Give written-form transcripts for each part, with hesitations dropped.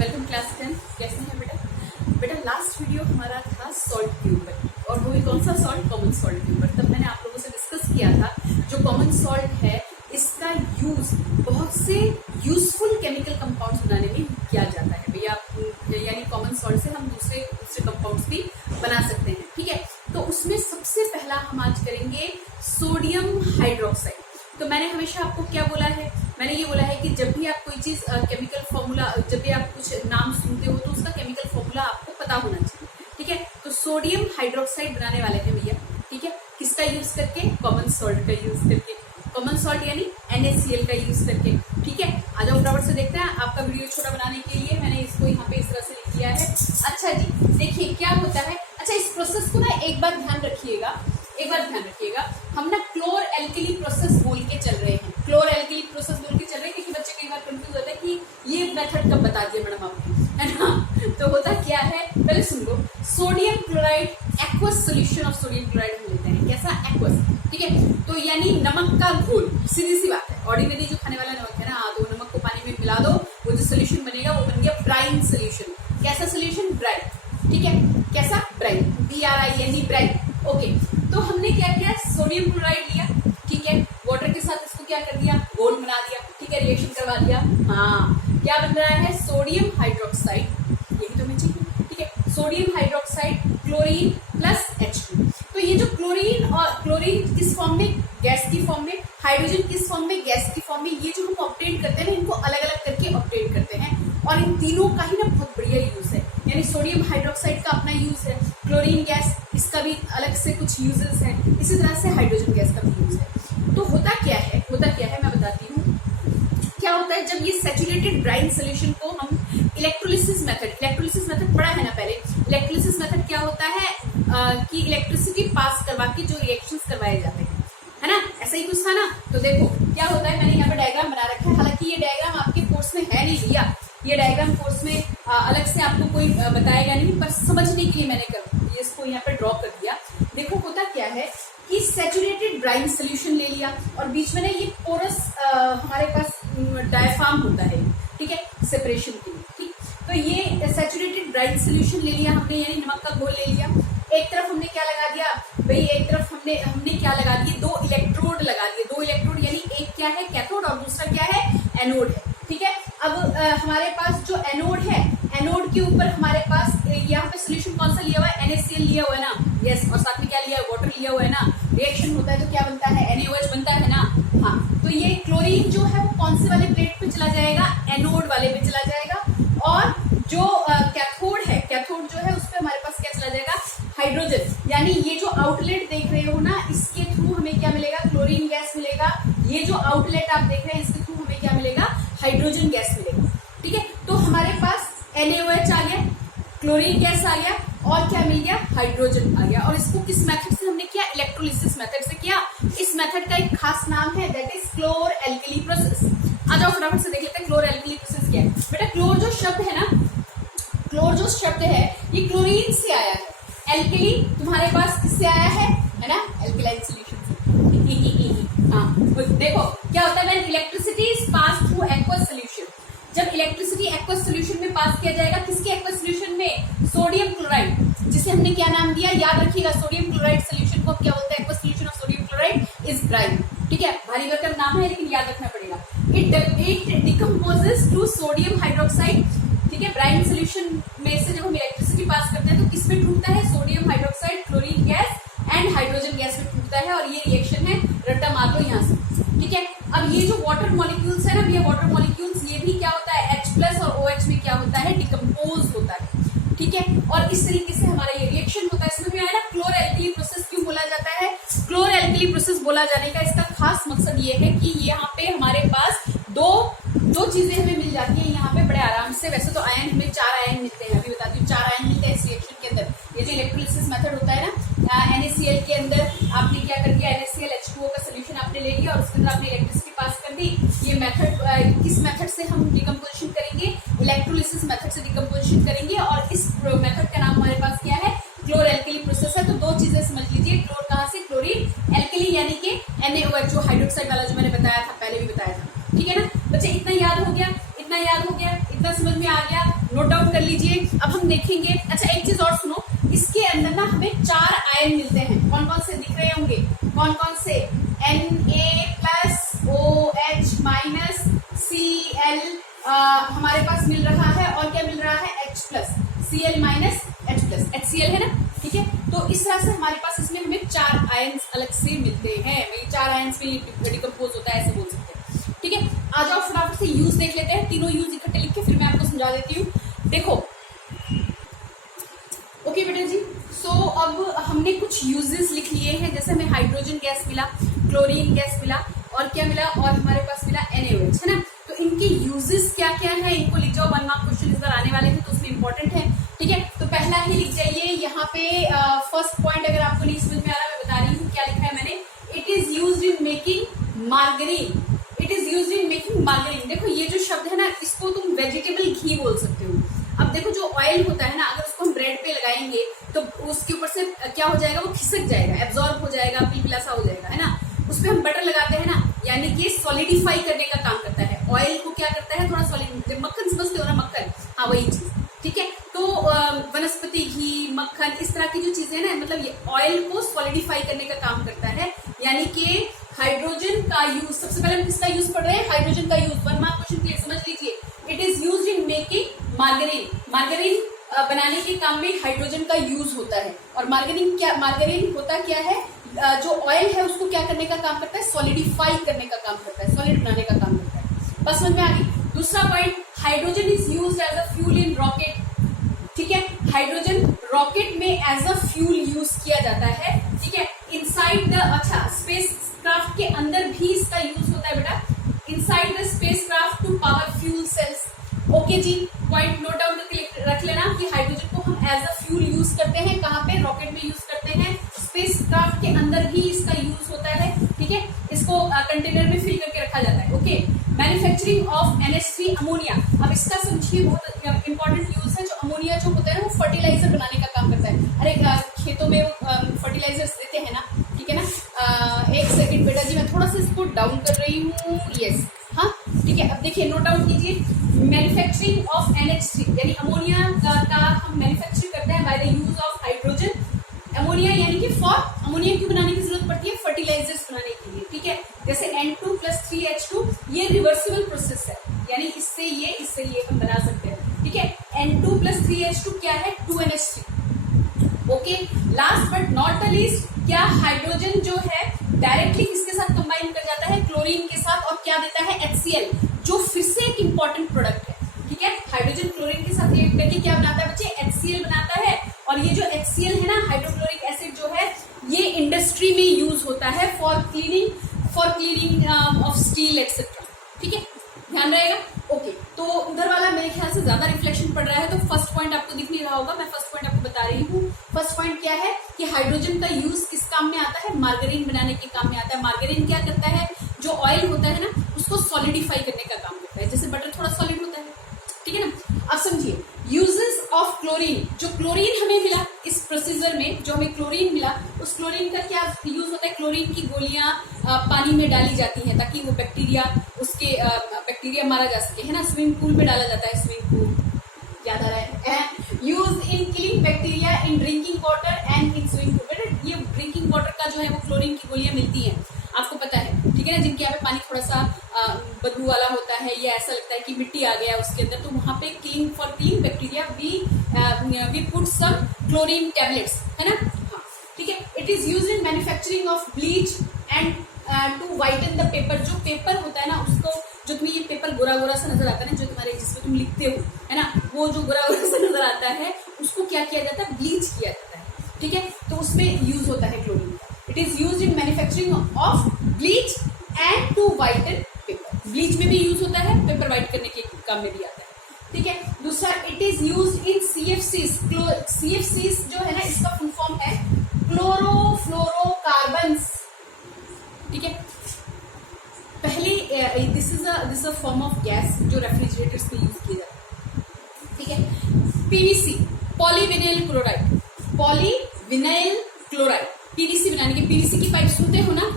Welcome class 10। कैसे हैं बेटा लास्ट वीडियो हमारा था सॉल्ट के ऊपर, और वो भी कौन सा सॉल्ट, कॉमन सॉल्ट के ऊपर। तब मैंने आप लोगों से डिस्कस किया था जो कॉमन सॉल्ट है इसका यूज बहुत से यूजफुल केमिकल कंपाउंड्स बनाने में किया जाता है भैया। यानी कॉमन सॉल्ट से हम दूसरे कंपाउंड्स भी बना सकते हैं, ठीक है। तो उसमें सबसे पहला हम आज करेंगे सोडियम हाइड्रोक्साइड। तो मैंने हमेशा आपको क्या बोला है, मैंने ये बोला है कि जब भी आप कोई चीज केमिकल फॉर्मूला, जब भी आप कुछ नाम सुनते हो तो उसका केमिकल फॉर्मूला आपको पता होना चाहिए, ठीक है। तो सोडियम हाइड्रोक्साइड बनाने वाले हैं भैया, ठीक है। किसका यूज करके? कॉमन सॉल्ट का यूज करके। कॉमन सॉल्ट यानी NaCl का यूज करके, ठीक है। आ जाओ फटाफट से देखते हैं। आपका वीडियो छोटा बनाने के लिए मैंने इसको यहाँ पे इस तरह से लिख दिया है। अच्छा जी, देखिए क्या होता है। अच्छा, इस प्रोसेस को ना एक बार ध्यान रखिएगा, हम ना क्लोर एल्कली प्रोसेस बोल के चल रहे हैं, क्लोर एल्कली प्रोसेस बोल के चल रहे हैं, क्योंकि बच्चे कई बार कंफ्यूज होते हैं कि ये मेथड कब बता दिया मैडम आपको, है ना। तो होता क्या है, पहले सुन लो। Sodium chloride aqueous solution of sodium chloride हम लेते हैं। कैसा? एक्वस, ठीक है। तो यानी नमक का घोल, सीधी सी बात है। ऑर्डिनरी जो खाने वाला नमक है ना, तो नमक को पानी में मिला दो, वो जो सोल्यूशन बनेगा वो बन गया ब्राइन सोल्यूशन। कैसा सोल्यूशन? ब्राइन, ठीक है। कैसा? Bryan, BRINE, Bryan. ओके, तो हमने क्या किया, सोडियम क्लोराइड लिया, ठीक है। वाटर के साथ इसको क्या कर दिया, घोल बना दिया, ठीक है, रिएक्शन करवा दिया। हाँ, क्या बन रहा है? सोडियम हाइड्रोक्साइड, यही तो मैं चाहिए, ठीक है। Sodium hydroxide, chlorine plus H2। तो ये जो क्लोरीन और क्लोरीन किस फॉर्म में? गैस की फॉर्म में। हाइड्रोजन किस फॉर्म में? गैस की फॉर्म में। ये जो हम ऑब्टेन करते हैं ना, इनको अलग अलग करके ऑब्टेन करते हैं, और इन तीनों का ही ना बहुत बढ़िया यूज है। यानी सोडियम हाइड्रोक्साइड का अपना यूज है, क्लोरीन गैस इसका भी अलग से कुछ यूजेस हैं, इसी तरह से हाइड्रोजन गैस का भी यूज है। तो होता क्या है मैं बताती हूँ। क्या होता है, जब ये सैचुरेटेड ब्राइन सोल्यूशन को हम इलेक्ट्रोलिसिस मेथड पढ़ा है ना पहले। इलेक्ट्रोलिसिस मेथड क्या होता है कि इलेक्ट्रिसिटी पास करवा के जो रिएक्शंस करवाए जाते हैं, है ना, ऐसा ही कुछ था ना। तो देखो क्या होता है, मैंने यहाँ पे डायग्राम बना रखा है। हालांकि ये डायग्राम आपके कोर्स में है नहीं भैया, ये डायग्राम कोर्स में अलग से आपको कोई बताएगा नहीं, पर समझने के लिए मैंने इसको यहाँ पे ड्रॉ कर दिया। देखो होता क्या है कि सैचुरेटेड ब्राइन सोल्यूशन ले लिया, और बीच में ना ये पोरस हमारे पास डायफ्राम होता है, ठीक है, सेपरेशन के लिए, ठीक। तो ये सैचुरेटेड ब्राइन सोल्यूशन ले लिया हमने, यानी नमक का घोल ले लिया। एक तरफ हमने क्या लगा दिया भाई, एक तरफ हमने क्या लगा दिए, 2 इलेक्ट्रोड लगा दिए। 2 इलेक्ट्रोड यानी एक क्या है, कैथोड, और दूसरा क्या है, एनोड है, ठीक है। अब हमारे पास जो एनोड है, एनोड के ऊपर हमारे पास यहाँ पे सोल्यूशन कौन सा लिया हुआ है, NaCl लिया हुआ है ना, यस, और साथ में क्या लिया है, वाटर लिया हुआ है ना। रिएक्शन होता है तो क्या बनता है, NaOH बनता है ना। हाँ, तो ये क्लोरीन जो है वो कौन से वाले प्लेट पे चला जाएगा, एनोड वाले पे चला जाएगा, और जो कैथोड है, कैथोड जो है उस पर हमारे पास क्या चला जाएगा, हाइड्रोजन। यानी ये जो आउटलेट देख रहे हो ना, इसके थ्रू हमें क्या मिलेगा, क्लोरीन गैस मिलेगा। ये जो आउटलेट आप देख रहे हैं, इसके थ्रू हमें क्या मिलेगा, हाइड्रोजन गैस मिलेगा, ठीक है। तो हमारे पास NaOH आ गया, क्लोरीन गैस आ गया, और क्या मिल गया, हाइड्रोजन आ गया। और इसको किस मेथड से हमने किया, इलेक्ट्रोलिसिस मेथड से किया। इस मेथड का एक खास नाम है, दैट इज क्लोर एल्कली प्रोसेस। आ जाओ फटाफट से देख लेते हैं क्लोर एल्कली प्रोसेस क्या है। बेटा क्लोर जो शब्द है ना, क्लोर जो शब्द है ये क्लोरीन से आया है, एल्कली तुम्हारे पास किससे आया है ना, एल्कलाइन सॉल्यूशन से। हाँ, देखो क्या होता है, electricity is pass through aqueous solution. जब इलेक्ट्रिसिटी एक्वस सॉल्यूशन में पास किया जाएगा, किसके एक्वस सॉल्यूशन में, सोडियम क्लोराइड, जिसे हमने क्या नाम दिया, याद रखिएगा, सोडियम क्लोराइड सॉल्यूशन को क्या बोलते हैं, aqueous solution of sodium chloride is brine, ठीक है। भारी भरकम नाम है लेकिन याद रखना पड़ेगा। It decomposes to sodium hydroxide, ठीक है। ब्राइन सॉल्यूशन में से जब हम इलेक्ट्रिसिटी पास करते हैं तो किसमें टूटता है, sodium hydroxide, chlorine gas and hydrogen gas में टूटता है, और ये रिएक्शन है, रट्टा मार दो यहाँ से, ठीक है। अब ये जो वाटर मॉलिक्यूल्स है ना, ये वाटर मॉलिक्यूल्स ये भी क्या होता है, H+ और OH में क्या होता है, डिकम्पोज होता है, ठीक है। और इस तरीके से हमारा ये रिएक्शन होता है। इसमें भी आया ना, क्लोर एल्कली प्रोसेस क्यों बोला जाता है, क्लोर एल्कली प्रोसेस बोला जाने का इसका खास मकसद ये है कि यहाँ पे हमारे पास दो चीजें हमें मिल जाती हैं यहाँ पे बड़े आराम से। वैसे तो आयन हमें 4 आयन मिलते हैं, अभी बताती हूँ, 4 आयन मिलते हैं इस रिएक्शन के अंदर। ये जो इलेक्ट्रोलिसिस मेथड होता है ना, NaCl के अंदर आपने क्या कर दिया, NaCl H2O का सोल्यूशन आपने ले लिया, और उसके अंदर आपने इलेक्ट्रिसिटी पास कर दी। ये मेथड किस मेथड से हम डिकम्पोजिशन करेंगे, इलेक्ट्रोलिसिस मेथड से डिकम्पोजिशन करेंगे, और इस मेथड का नाम हमारे पास क्या है, क्लोर एल्कली प्रोसेस है। तो 2 चीजें समझ लीजिए, क्लोर कहाँ से, क्लोरीन, एल्कली यानी कि NaOH जो हाइड्रोक्साइड वाला जो मैंने बताया था, पहले भी बताया था, ठीक है ना बच्चे। इतना याद हो गया, इतना समझ में आ गया। नोट डाउन कर लीजिए। अब हम देखेंगे, अच्छा एक चीज और सुनो, इसके अंदर ना हमें 4 आयन मिलते हैं। कौन कौन से दिख रहे होंगे, कौन कौन से, Na+OH- Cl हमारे पास मिल रहा है, और क्या मिल रहा है, H+, Cl- H+, HCl है ना, ठीक है। तो इस तरह से हमारे पास इसमें हमें 4 आयन्स अलग से मिलते हैं, वही 4 आयन्स में डिकम्पोज होता है, ऐसे बोल सकते हैं, ठीक है। आ जाओ फटाफट से यूज देख लेते हैं, तीनों यूज इकट्ठे लिख के फिर मैं आपको समझा देती हूँ। देखो, ओके बेटा जी, सो अब हमने कुछ यूजेस लिख लिए हैं, जैसे हमें हाइड्रोजन गैस मिला, क्लोरीन गैस मिला, और क्या मिला, और हमारे पास मिला NaOH, है ना। तो इनके यूजेस क्या क्या है, इनको लिख जाओ, 1 मार्क क्वेश्चन इस बार आने वाले हैं तो उसमें इंपॉर्टेंट है, ठीक है। तो पहला ही लिख जाइए यहाँ पे, फर्स्ट पॉइंट अगर आपको नहीं समझ में आ रहा, मैं बता रही हूँ क्या लिखा है मैंने, it is used in making margarine, it is used in making margarine. देखो ये जो शब्द है ना, इसको तुम वेजिटेबल घी बोल सकते हो। अब देखो जो ऑयल होता है ना, अगर उसको हम ब्रेड पे लगाएंगे तो उसके ऊपर से क्या हो जाएगा, वो खिसक जाएगा, एब्जॉर्ब हो जाएगा, पिलपिला सा हो जाएगा, है ना। उस पर हम बटर लगाते हैं ना, यानी कि सॉलिडिफाई करने का काम करता है। ऑयल को क्या करता है, थोड़ा सॉलिड, मक्खन समझते हो ना, मक्खन, हाँ वही चीज, ठीक है। तो वनस्पति घी, मक्खन, इस तरह की जो चीजें ना, मतलब ये ऑयल को सॉलिडिफाई करने का काम करता है, यानी कि हाइड्रोजन का यूज, सबसे पहले हम किसका यूज पढ़ रहे हैं, हाइड्रोजन का यूज। 1 मार्क क्वेश्चन क्लियर, समझ लीजिए, it is used in making margarine, margarine बनाने के काम में हाइड्रोजन का यूज होता है। और मार्गरीन होता क्या है, जो ऑयल है उसको क्या करने का काम करता है, सॉलिडिफाई करने का काम करता है, सॉलिड बनाने का काम करता है। बस समझ में आ गई। दूसरा point, hydrogen is used as a fuel in rocket, ठीक है। हाइड्रोजन रॉकेट में एज अ फ्यूल यूज किया जाता है, ठीक है। इनसाइड द, अच्छा स्पेस क्राफ्ट के अंदर भी इसका यूज होता है बेटा, inside the spacecraft to power fuel cells. Okay जी, पॉइंट नोट डाउन करके रख लेना कि हाइड्रोजन को हम एज अ फ्यूल यूज करते हैं, कहाँ पे, रॉकेट में यूज करते हैं, स्पेस क्राफ्ट के अंदर भी इसका यूज होता है, ठीक है। इसको कंटेनर में फिल करके रखा जाता है, okay. Manufacturing of NH3 ammonia, अब इसका समझिए, बहुत इंपॉर्टेंट यूज है। जो अमोनिया जो होता है ना, वो फर्टिलाइजर बनाने का काम करता है। अरे खेतों में फर्टिलाइजर्स देते हैं ना, ठीक है ना। एक सेकंड बेटा जी, मैं थोड़ा सा इसको डाउन कर रही हूँ, यस, हाँ ठीक है। अब देखिए, नोट डाउन कीजिए, मैन्युफैक्चरिंग ऑफ NH3 यानी अमोनिया का हम मैन्युफैक्चर करते हैं by the use of hydrogen. Ammonia यानी कि फॉर, अमोनिया क्यों बनाने की जरूरत पड़ती है, फर्टिलाइजर्स बनाने के लिए, ठीक है। जैसे N2 + 3H2, ये रिवर्सिबल प्रोसेस है, यानी इससे ये हम बना सकते हैं, ठीक है। N2 + 3H2 क्या है, 2NH3, okay. Last but not the least, क्या हाइड्रोजन जो है डायरेक्टली किसके साथ कंबाइन कर जाता है, क्लोरीन के साथ, और क्या देता है, HCl, जो फिर से एक इंपॉर्टेंट प्रोडक्ट है, ठीक है। हाइड्रोजन क्लोरीन के साथ रिएक्ट करके क्या बनाता है बच्चे, HCl बनाता है। और ये जो HCl है ना, हाइड्रोक्लोरिक एसिड जो है, ये इंडस्ट्री में यूज होता है for cleaning of steel etcetera, ठीक है, ध्यान रहेगा, ओके। तो उधर वाला मेरे ख्याल से ज्यादा रिफ्लेक्शन पड़ रहा है, तो फर्स्ट पॉइंट आपको दिख नहीं रहा होगा, मैं फर्स्ट पॉइंट आपको बता रही हूँ। फर्स्ट पॉइंट क्या है कि हाइड्रोजन का यूज किस काम में आता है, मार्गरीन बनाने के काम में आता है। मार्गरीन क्या करता है, जो ऑयल होता है ना, उसको सॉलिडिफाई करने का काम करता है, जैसे बटर थोड़ा सॉलिड होता है, ठीक है ना। अब समझिए, यूजेस ऑफ क्लोरीन, जो क्लोरीन हमें मिला इस प्रोसीजर में, जो हमें क्लोरीन मिला, उस क्लोरीन का क्या यूज होता है, क्लोरीन की गोलियां पानी में डाली जाती हैं ताकि वो बैक्टीरिया मारा जा सके, है ना। स्विमिंग पूल में डाला जाता है, स्विमिंग पूल याद आ रहा है, use in killing bacteria in drinking water and in swimming pool. ये ड्रिंकिंग वाटर का जो है वो क्लोरीन की गोलियां मिलती हैं, आपको पता है, ठीक है ना। जिनके यहाँ पे पानी थोड़ा सा बदबू वाला होता है, या ऐसा लगता है कि मिट्टी आ गया उसके अंदर, तो वहां पे clean bacteria we put some chlorine tablets, है ना, हाँ ठीक है। It is used in manufacturing of bleach and to whiten the paper. जो पेपर होता है ना, उसको, जो तुम्हें ये पेपर गोरा गोरा सा नजर आता है ना, जो तुम्हारे जिसमें तुम लिखते हो, है ना, वो जो गोरा गोरा सा नजर आता है, उसको क्या किया जाता है, ब्लीच किया जाता है, ठीक है। तो उसमें यूज होता है chlorine. It is used in manufacturing of bleach and to whiten paper. Bleach में भी यूज होता है, पेपर वाइट करने के काम में भी आता है, ठीक है। दूसरा, it is used in CFCs। CFCs जो है ना, इसका फुल फॉर्म है क्लोरोफ्लोरोकार्बन्स, ठीक है। पहले this is a form of gas जो रेफ्रिजरेटर्स में यूज किया जाता है, ठीक है। PVC, polyvinyl chloride, polyvinyl chloride, PVC बनाने के, PVC की पाइप सुनते हो ना,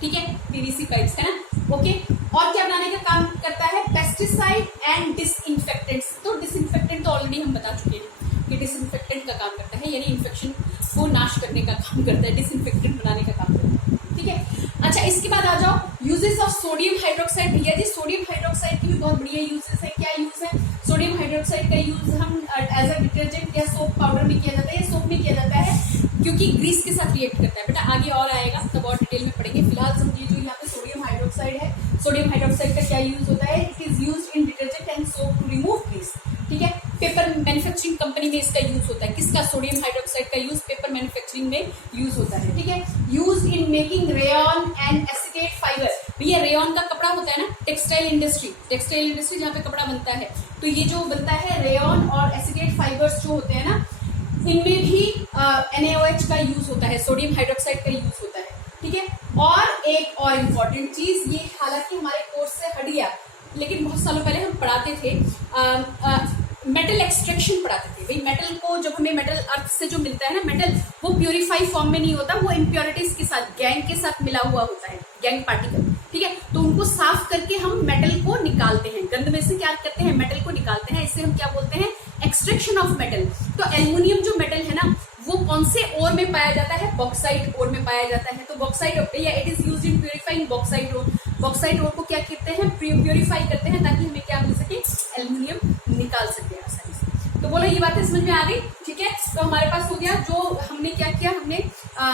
ठीक है, PVC पाइप्स, है ना, ओके। और क्या बनाने का काम करता है, पेस्टिसाइड एंड डिसइंफेक्टेंट्स। तो डिसइंफेक्टेंट तो ऑलरेडी हम बता चुके हैं कि डिसइंफेक्टेंट का काम करता है, यानी इन्फेक्शन को नाश करने का काम करता है, डिसइंफेक्टेंट बनाने का काम करता है, ठीक है। अच्छा, इसके बाद आ जाओ यूजेस ऑफ सोडियम हाइड्रोक्साइड। भैया जी सोडियम हाइड्रोक्साइड की भी बहुत बढ़िया यूजेस है। क्या यूज है सोडियम हाइड्रोक्साइड का? यूज हम एज अ डिटर्जेंट या सोप पाउडर में किया जाता है, या सोप में किया जाता है क्योंकि ग्रीस के साथ रिएक्ट करता है। बेटा आगे और आएगा तब और डिटेल में पढ़ेंगे, फिलहाल समझिए जो यहाँ पे सोडियम हाइड्रोक्साइड है, सोडियम हाइड्रोक्साइड का क्या यूज होता है, it is used in detergent and soap to remove grease, ठीक है। पेपर मैन्युफैक्चरिंग कंपनी में इसका यूज होता है। किसका? सोडियम हाइड्रोक्साइड का यूज पेपर मैन्युफैक्चरिंग में यूज होता है, ठीक है। Use in making rayon and acetate fibre. भैया रेयन का कपड़ा होता है ना, टेक्सटाइल इंडस्ट्री जहाँ पे कपड़ा बनता है, तो ये जो बनता है रेयन और एसिकेट फाइबर्स जो होते हैं ना, इनमें भी NaOH का यूज होता है, सोडियम हाइड्रोक्साइड का यूज होता है, ठीक है। और एक और इम्पॉर्टेंट चीज, ये हालांकि हमारे कोर्स से हट गया, लेकिन बहुत सालों पहले हम पढ़ाते थे, मेटल एक्सट्रैक्शन पढ़ाते थे। भाई मेटल को जब हमें मेटल अर्थ से जो मिलता है ना मेटल, वो प्यूरिफाई फॉर्म में नहीं होता, वो इम्प्योरिटीज के साथ गैंग के साथ मिला हुआ होता है, गैंग पार्टिकल, ठीक है। तो उनको साफ करके हम मेटल को निकालते हैं, गंद में से क्या करते हैं, मेटल को निकालते हैं। इससे हम क्या बोलते हैं, एक्सट्रैक्शन ऑफ मेटल। तो एल्युमिनियम जो मेटल है ना, वो कौन से ओर में पाया जाता है, बॉक्साइट ओर में पाया जाता है। तो बॉक्साइट या it is used in purifying bauxite ore. Bauxite ore को क्या कहते हैं, प्यूरिफाई करते हैं ताकि हमें क्या मिल सके, एल्युमिनियम निकाल सके आसानी से। तो बोलो ये बातें समझ में आ गई, ठीक है। तो हमारे पास हो गया, जो हमने क्या किया,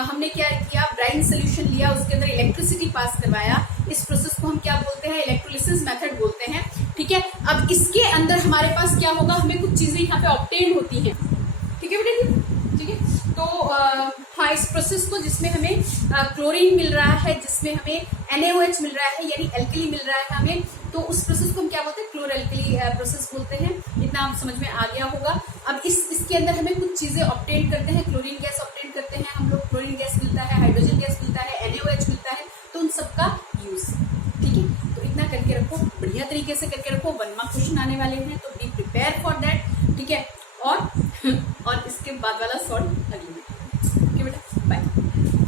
हमने क्या किया, ब्राइन सोल्यूशन लिया, उसके अंदर इलेक्ट्रिसिटी पास करवाया। इस प्रोसेस को हम क्या बोलते हैं, इलेक्ट्रोलिसिस मेथड बोलते हैं, ठीक है। अब इसके अंदर हमारे पास क्या होगा, हमें कुछ चीजें यहाँ पे ऑब्टेन होती हैं, ठीक है बेटा, ठीक है। तो हाँ, इस प्रोसेस को जिसमें हमें क्लोरीन मिल रहा है, जिसमें हमें NaOH मिल रहा है, यानी एल्कली मिल रहा है हमें, तो उस प्रोसेस को हम क्या बोलते हैं, क्लोरएल्कली प्रोसेस बोलते हैं। इतना आप समझ में आ गया होगा। अब इसके अंदर हमें कुछ चीजें ऑब्टेन करते हैं, क्लोरीन गैस ऑब्टेन करते हैं हम लोग, क्लोरीन गैस मिलता है, हाइड्रोजन गैस मिलता है, NaOH मिलता है, तो उन सबका यूज, ठीक है। तो इतना करके रखो, बढ़िया तरीके से करके रखो, 1 मार्क क्वेश्चन आने वाले हैं, तो बी प्रिपेयर फॉर दैट, ठीक है। और इसके बाद वाला सॉल्व अगले में, ओके बेटा, बाय।